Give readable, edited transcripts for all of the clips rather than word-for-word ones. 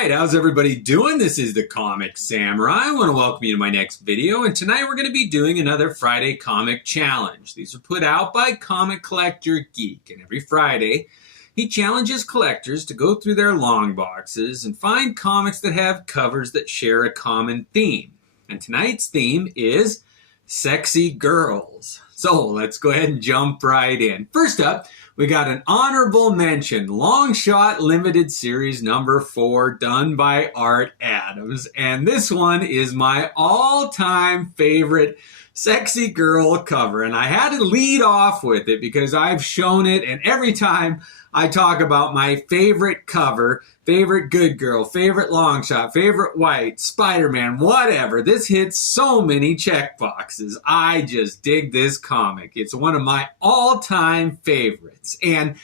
right, how's everybody doing? This is the Comic Samurai. I want to welcome you to my next video, and tonight we're going to be doing another Friday comic challenge. These are put out by Comic Collector Geek, and every Friday he challenges collectors to go through their long boxes and find comics that have covers that share a common theme. And tonight's theme is sexy girls. So let's go ahead and jump right in. First up, we got an honorable mention, Long Shot Limited Series number 4, done by Art Adams. And this one is my all-time favorite sexy girl cover. And I had to lead off with it because I've shown it, and every time I talk about my favorite cover, favorite good girl, favorite long shot, favorite white, Spider-Man, whatever, this hits so many check boxes. I just dig this comic. It's one of my all-time favorites. And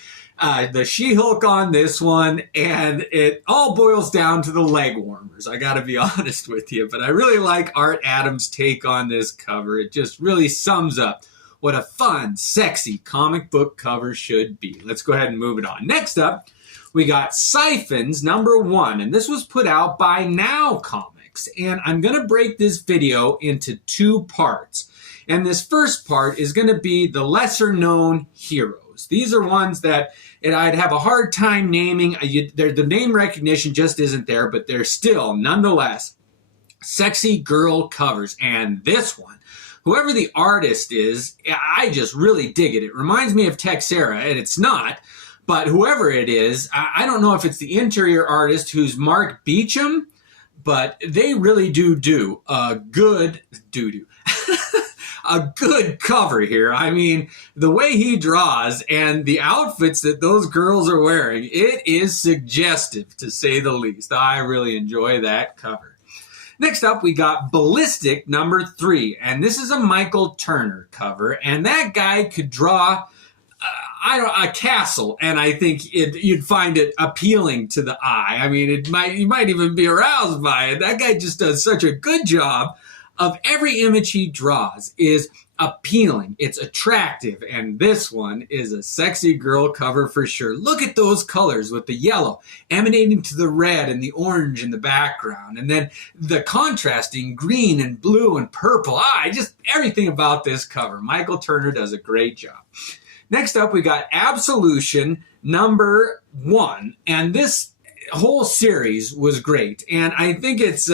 the She-Hulk on this one, and it all boils down to the leg warmers. I gotta be honest with you, but I really like Art Adams' take on this cover. It just really sums up what a fun, sexy comic book cover should be. Let's go ahead and move it on. Next up, we got Siphons number 1, and this was put out by Now Comics. And I'm gonna break this video into 2 parts. And this first part is gonna be the lesser known heroes. These are ones that I'd have a hard time naming. The name recognition just isn't there, but they're still, nonetheless, sexy girl covers. And this one, whoever the artist is, I just really dig it. It reminds me of Texera, and it's not, but whoever it is, I don't know if it's the interior artist who's Mark Beecham, but they really do a good a good cover here. I mean, the way he draws and the outfits that those girls are wearing, it is suggestive to say the least. I really enjoy that cover. Next up, we got Ballistic number 3, and this is a Michael Turner cover, and that guy could draw a castle, and I think you'd find it appealing to the eye. I mean, you might even be aroused by it. That guy just does such a good job of every image he draws is appealing. It's attractive, and this one is a sexy girl cover for sure. Look at those colors with the yellow emanating to the red and the orange in the background, and then the contrasting green and blue and purple. Just everything about this cover. Michael Turner does a great job. Next up, we got Absolution number 1, and this whole series was great, and I think it's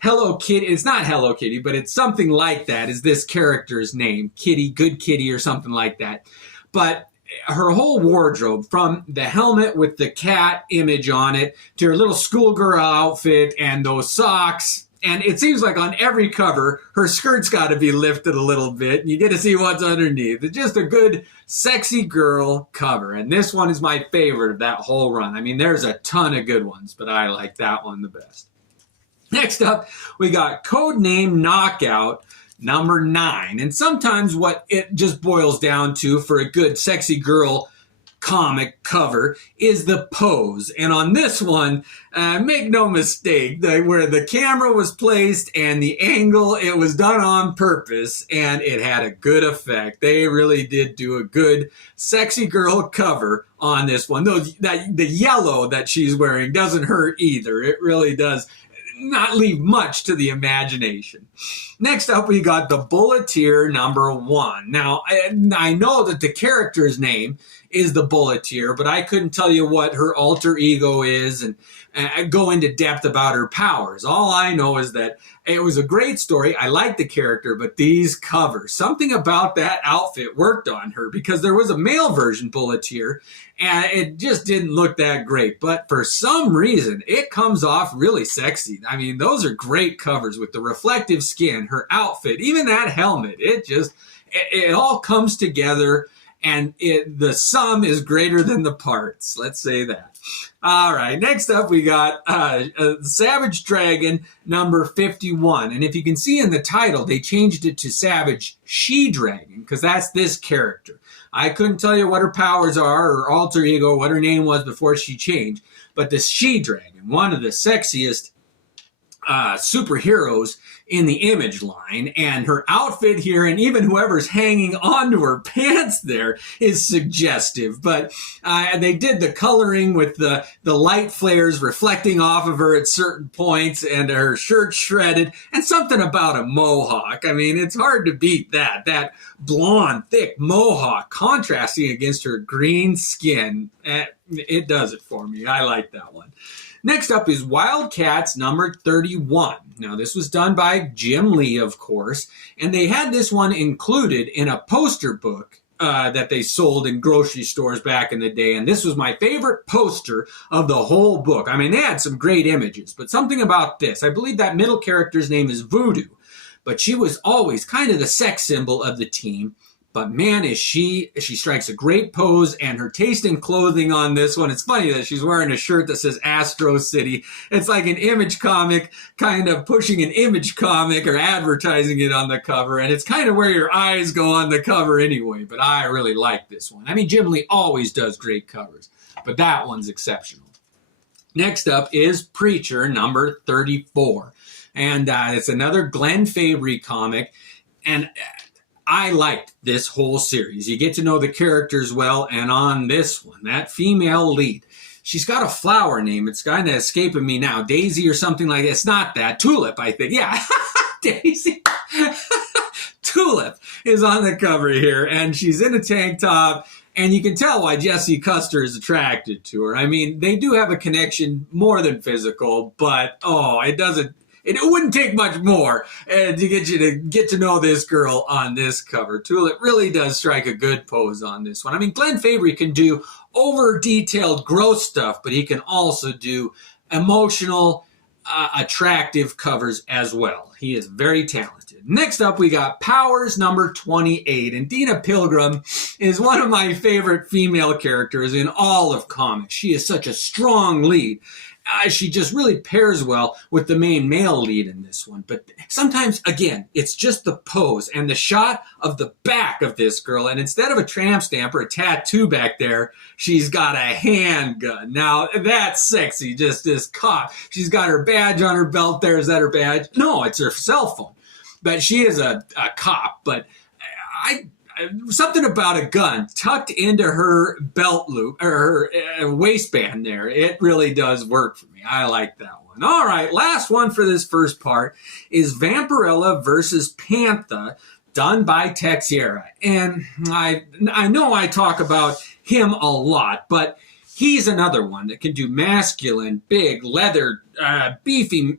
Hello Kitty. It's not Hello Kitty, but it's something like that is this character's name. Kitty, Good Kitty, or something like that. But her whole wardrobe, from the helmet with the cat image on it to her little schoolgirl outfit and those socks. And it seems like on every cover, her skirt's got to be lifted a little bit. And you get to see what's underneath. It's just a good, sexy girl cover. And this one is my favorite of that whole run. I mean, there's a ton of good ones, but I like that one the best. Next up, we got Codename Knockout number 9. And sometimes what it just boils down to for a good sexy girl comic cover is the pose. And on this one, make no mistake, where the camera was placed and the angle, it was done on purpose, and it had a good effect. They really did do a good sexy girl cover on this one. The yellow that she's wearing doesn't hurt either. It really does not leave much to the imagination. Next up, we got the Bulleteer number 1. Now, I know that the character's name is the Bulleteer, but I couldn't tell you what her alter ego is and go into depth about her powers. All I know is that it was a great story. I like the character, but these covers, something about that outfit worked on her, because there was a male version Bulleteer, and it just didn't look that great. But for some reason, it comes off really sexy. I mean, those are great covers with the reflective skin, her outfit, even that helmet. It all comes together, and the sum is greater than the parts. Let's say that. All right, next up we got Savage Dragon number 51. And if you can see in the title, they changed it to Savage She-Dragon, because that's this character. I couldn't tell you what her powers are or alter ego, what her name was before she changed. But this She-Dragon, one of the sexiest superheroes in the Image line, and her outfit here, and even whoever's hanging onto her pants there, is suggestive. But they did the coloring with the light flares reflecting off of her at certain points, and her shirt shredded, and something about a mohawk. I mean, it's hard to beat that blonde, thick mohawk contrasting against her green skin. It does it for me. I like that one. Next up is Wildcats number 31. Now, this was done by Jim Lee, of course, and they had this one included in a poster book that they sold in grocery stores back in the day, and this was my favorite poster of the whole book. I mean, they had some great images, but something about this. I believe that middle character's name is Voodoo, but she was always kind of the sex symbol of the team. But man, is she strikes a great pose, and her taste in clothing on this one, it's funny that she's wearing a shirt that says Astro City. It's like an Image comic, kind of pushing an Image comic or advertising it on the cover, and it's kind of where your eyes go on the cover anyway, but I really like this one. I mean, Jim Lee always does great covers, but that one's exceptional. Next up is Preacher number 34, and it's another Glenn Fabry comic, and I liked this whole series. You get to know the characters well, and on this one, that female lead, she's got a flower name. It's kind of escaping me now. Daisy or something like that. It's not that. Tulip, I think. Yeah, Daisy. Tulip is on the cover here, and she's in a tank top, and you can tell why Jesse Custer is attracted to her. I mean, they do have a connection more than physical, but, it wouldn't take much more to get you to get to know this girl on this cover. Tulip really does strike a good pose on this one. I mean, Glenn Fabry can do over-detailed, gross stuff, but he can also do emotional, attractive covers as well. He is very talented. Next up, we got Powers number 28. And Dina Pilgrim is one of my favorite female characters in all of comics. She is such a strong lead. She just really pairs well with the main male lead in this one. But sometimes, again, it's just the pose and the shot of the back of this girl. And instead of a tramp stamp or a tattoo back there, she's got a handgun. Now, that's sexy, just this cop. She's got her badge on her belt there. Is that her badge? No, it's her cell phone. But she is a cop. But something about a gun tucked into her belt loop or her waistband there. It really does work for me. I like that one. All right, last one for this first part is Vampirella versus Pantha, done by Texiera. And I know I talk about him a lot, but he's another one that can do masculine, big, leather, beefy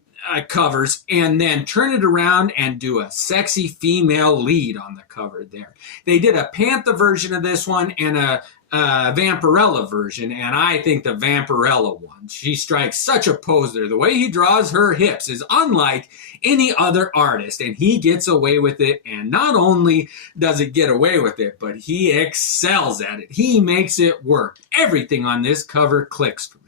covers, and then turn it around and do a sexy female lead on the cover there. They did a Pantha version of this one and a Vampirella version, and I think the Vampirella one, she strikes such a pose there. The way he draws her hips is unlike any other artist, and he gets away with it, and not only does it get away with it, but he excels at it. He makes it work. Everything on this cover clicks for me.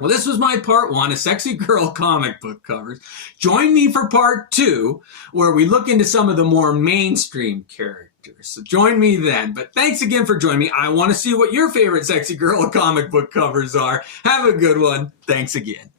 Well, this was my part one of Sexy Girl comic book covers. Join me for part two, where we look into some of the more mainstream characters. So join me then. But thanks again for joining me. I want to see what your favorite Sexy Girl comic book covers are. Have a good one. Thanks again.